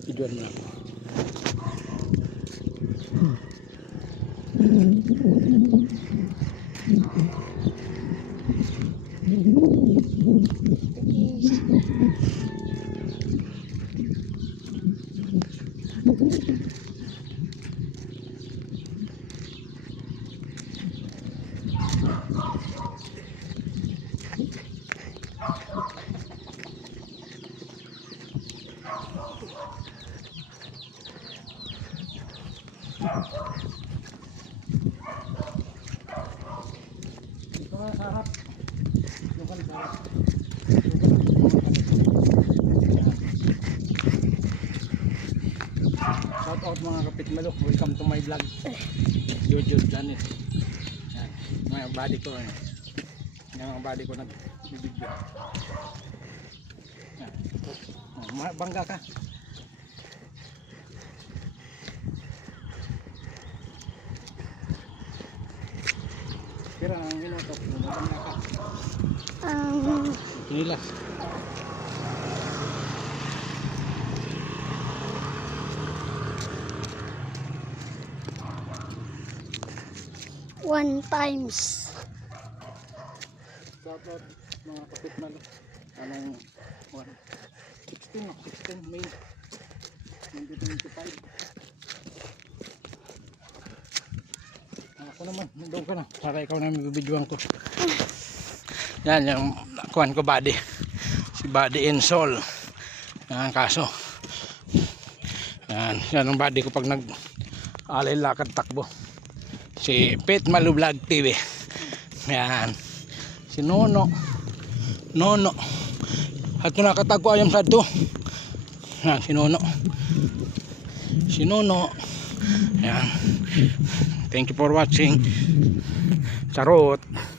Videoan mo na ako. Ito na sa harap. Lukan sa harap. Shout out mga kapitmalok. Welcome to my vlog. YouTube channel. Yan. Mga body ko. Yan mga body ko nag-video. Yan. Oh, bangga ka. Kira ang minuto. Bangga ka. Kinilas. One times. Shout out mga kapitmalok. Anong 16 May 2025. Ako naman, doon ka na para ikaw na bibidyoan ko. Yan yung kuhan ko body. Si Body and Soul. Yan kaso. Yan ang body ko pag nag-alay lakad takbo. Si Pet Malu Vlog TV. Yan. Si Nono. At nakatago ayam sa to. Yan si Nono. Yan. Thank you for watching. Charot.